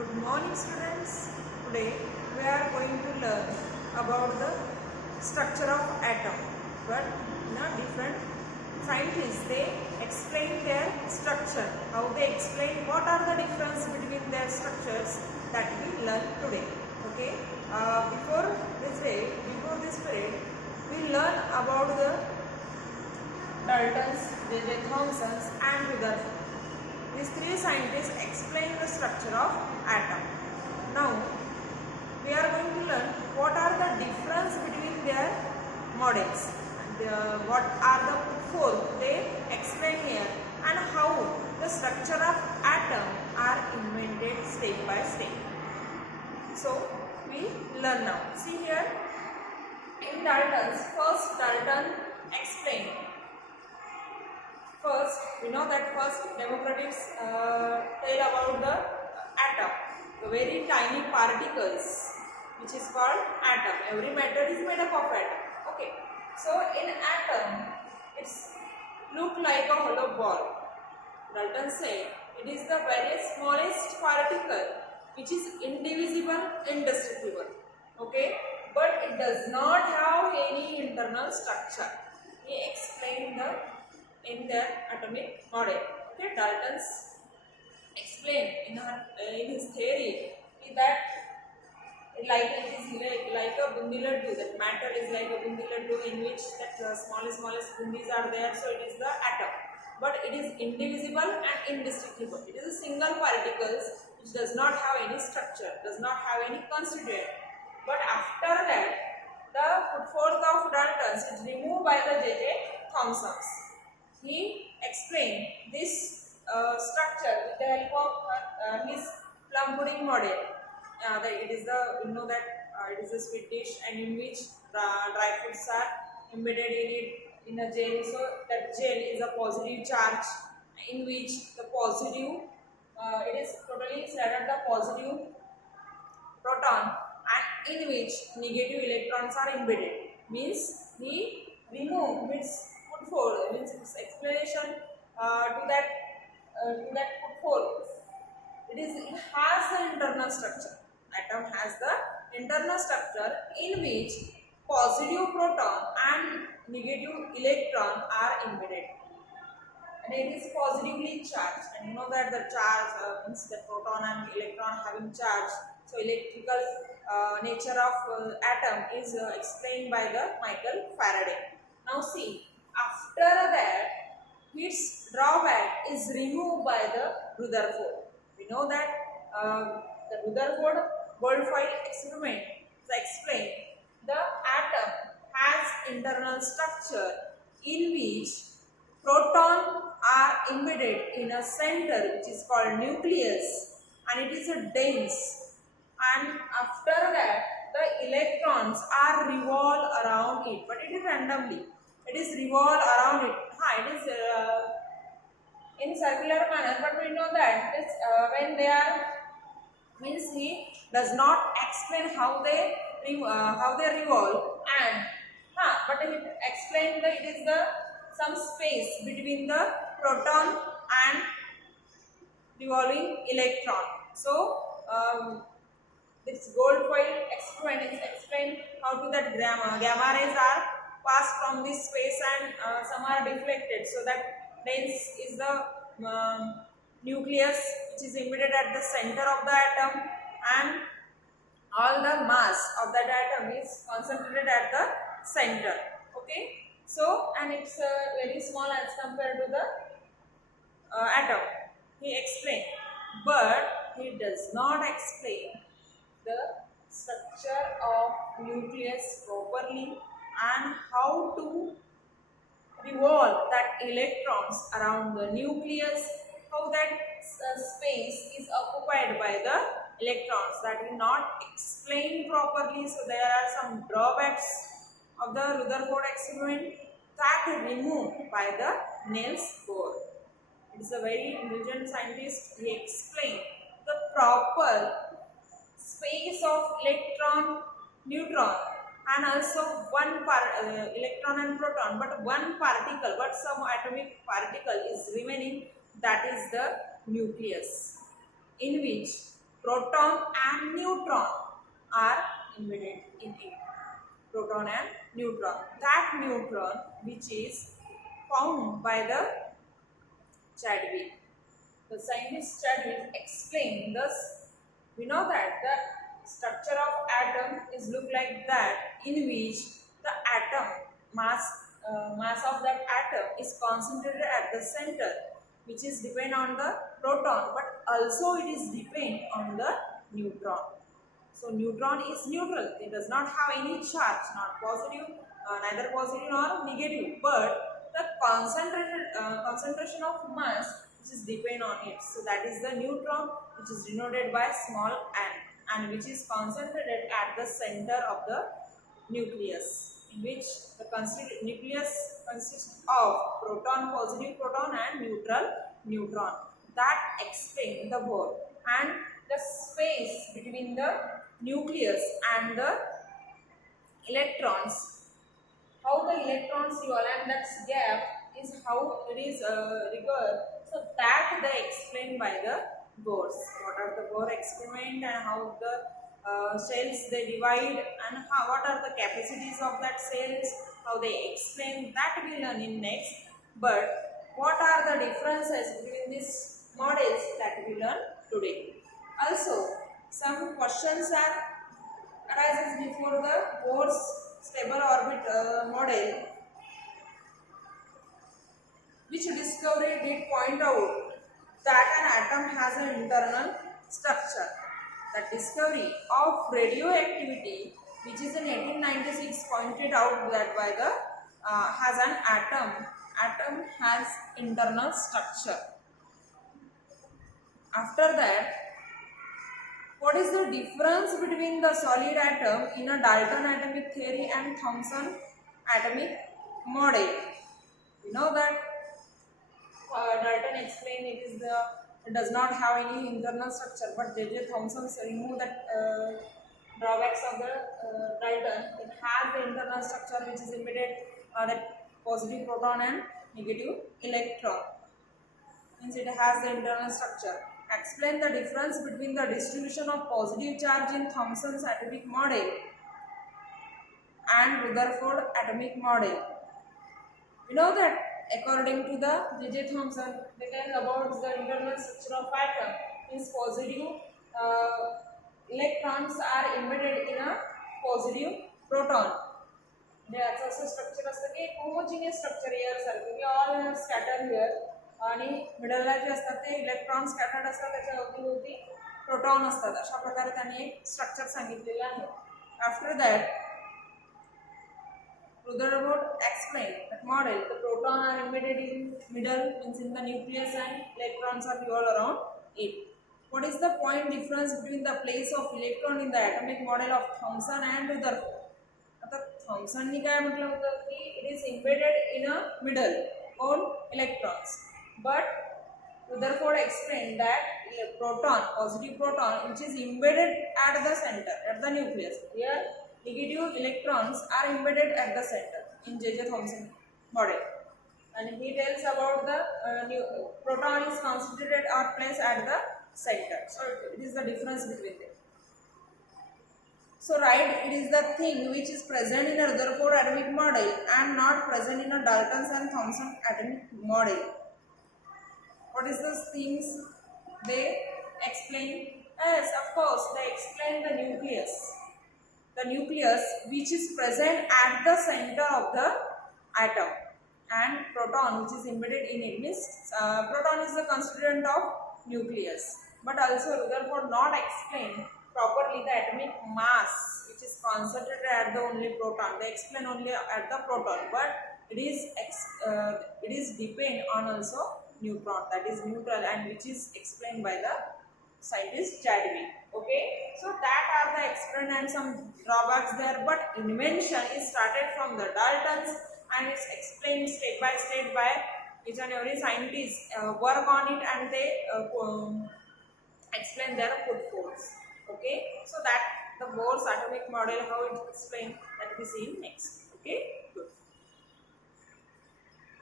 Good morning students. Today we are going to learn about the structure of atom. But different scientists, they explain their structure. How they explain what are the difference between their structures, that we learn today. Okay. Before this period, we learn about the Daltons, J.J. Thomsons and Rutherford. These three scientists explain the structure of atom. Now, we are going to learn what are the difference between their models. What are the four they explain here, and how the structure of atom are invented step by step. So, we learn now. See here, in Dalton's, first Dalton explained. First, we know that first Democritus tell about the atom, the very tiny particles, which is called atom. Every matter is made up of atom. Okay. So in atom, it's look like a hollow ball. Dalton said it is the very smallest particle which is indivisible, indestructible. Okay, but it does not have any internal structure. He explained in their atomic model. Okay, Dalton's explained in his theory that it is like a bundi laddu. That matter is like a bundi laddu in which that smallest bundis are there. So it is the atom, but it is indivisible and indestructible. It is a single particles which does not have any structure, does not have any constituent. But after that, the put forth of Dalton's is removed by the J.J. Thomsons. He explained this structure with the help of his plum pudding model. It is it is a sweet dish, and in which dry fruits are embedded in it in a gel. So that gel is a positive charge, in which the positive it is totally surrounded the positive proton, and in which negative electrons are embedded. Means he removed put forth means its explanation to that put forth. It has an internal structure. Atom has the internal structure in which positive proton and negative electron are embedded, and it is positively charged. And you know that the charge means the proton and electron having charge. So electrical nature of atom is explained by the Michael Faraday. Now see, after that, its drawback is removed by the Rutherford. We know that the Rutherford Goldfield experiment explained the atom has internal structure in which protons are embedded in a center which is called nucleus, and it is a dense, and after that the electrons are revolve around it, but it is randomly. It is revolve around it. It is in circular manner, but we know that this, when they are means he does not explain how they revolve, and but he explained that it is the some space between the proton and revolving electron. So this Goldfield experiment is explained how to that gamma rays are passed from this space, and some are deflected. So that dense is the nucleus which is embedded at the center of the atom, and all the mass of that atom is concentrated at the center. Okay, so and it's very small as compared to the atom. He explained, but he does not explain the structure of nucleus properly and how to revolve that electrons around the nucleus, how that space is occupied by the electrons. That will not explain properly. So there are some drawbacks of the Rutherford experiment that removed by the Niels Bohr. It is a very intelligent scientist. He explained the proper space of electron, neutron, and also one electron and proton, but one particle, but some atomic particle is remaining, that is the nucleus, in which proton and neutron are embedded in it. Proton and neutron. That neutron which is found by the Chadwick. The scientist Chadwick explained thus. We know that the structure of atom is look like that, in which the atom mass of that atom is concentrated at the center, which is depend on the proton, but also it is depend on the neutron. So neutron is neutral. It does not have any charge, not positive, neither positive nor negative. But the concentration of mass which is depend on it. So that is the neutron, which is denoted by small n, and which is concentrated at the center of the nucleus, in which the nucleus consists of proton, positive proton, and neutral neutron. That explain the Bohr, and the space between the nucleus and the electrons, how the electrons evolve, and that gap is how it is required. So that they explained by the Bohrs. What are the Bohr experiment, and how the cells they divide, and what are the capacities of that cells, how they explain, that we learn in next. But what are the differences between these models, that we learn today. Also, some questions arises before the Bohr's stable orbit model, which discovery did point out that an atom has an internal structure. The discovery of radioactivity, which is in 1896 pointed out that by the has an atom has internal structure. After that, what is the difference between the solid atom in a Dalton atomic theory and Thomson atomic model? We know that Dalton explained it does not have any internal structure, but J.J. Thomson removed that drawbacks of the Dalton. It has the internal structure which is embedded that positive proton and negative electron. Means it has the internal structure. Explain the difference between the distribution of positive charge in Thomson's atomic model and Rutherford atomic model. We know that according to the J.J. Thomson, they tell about the internal structure of atom is positive electrons are embedded in a positive proton. याचं असं structure असतं की homogeneous structure air सारखं की all scatter here आणि मिडलला जे असतात ते electron scattered असतात, त्याच्या अवतीभोवती प्रोटॉन असतात. अशा प्रकारे त्यांनी एक स्ट्रक्चर सांगितलेलं आहे. After that Rutherford explained that model, the proton are embedded in middle, means in the nucleus, and electrons are all around it. What is the point difference between the place of electron in the atomic model of Thomson and Rutherford? आता थॉम्सननी काय म्हटलं होतं की it is embedded in a middle on electrons, but Rutherford explained that proton, positive proton, which is embedded at the center, at the nucleus. Here negative electrons are embedded at the center in J.J. Thomson model, and he tells about the proton is concentrated or placed at the center. So it is the difference between them. So right, it is the thing which is present in a Rutherford atomic model and not present in a Dalton's and Thomson atomic model. What is the things they explain? Yes, of course, they explain the nucleus. The nucleus which is present at the center of the atom, and proton which is embedded in it, means proton is the constituent of nucleus. But also Rutherford not explain properly the atomic mass which is concentrated at the only proton. They explain only at the proton, but it is depend on also neutron, that is neutral, and which is explained by the scientist Chadwick. Okay, so that are the explained and some drawbacks there, but invention is started from the Daltons and it's explained step by step by each and every scientist work on it, and they explain their footfalls. Okay, so that the Bohr's atomic model, how it explained, that we see next. Okay, good.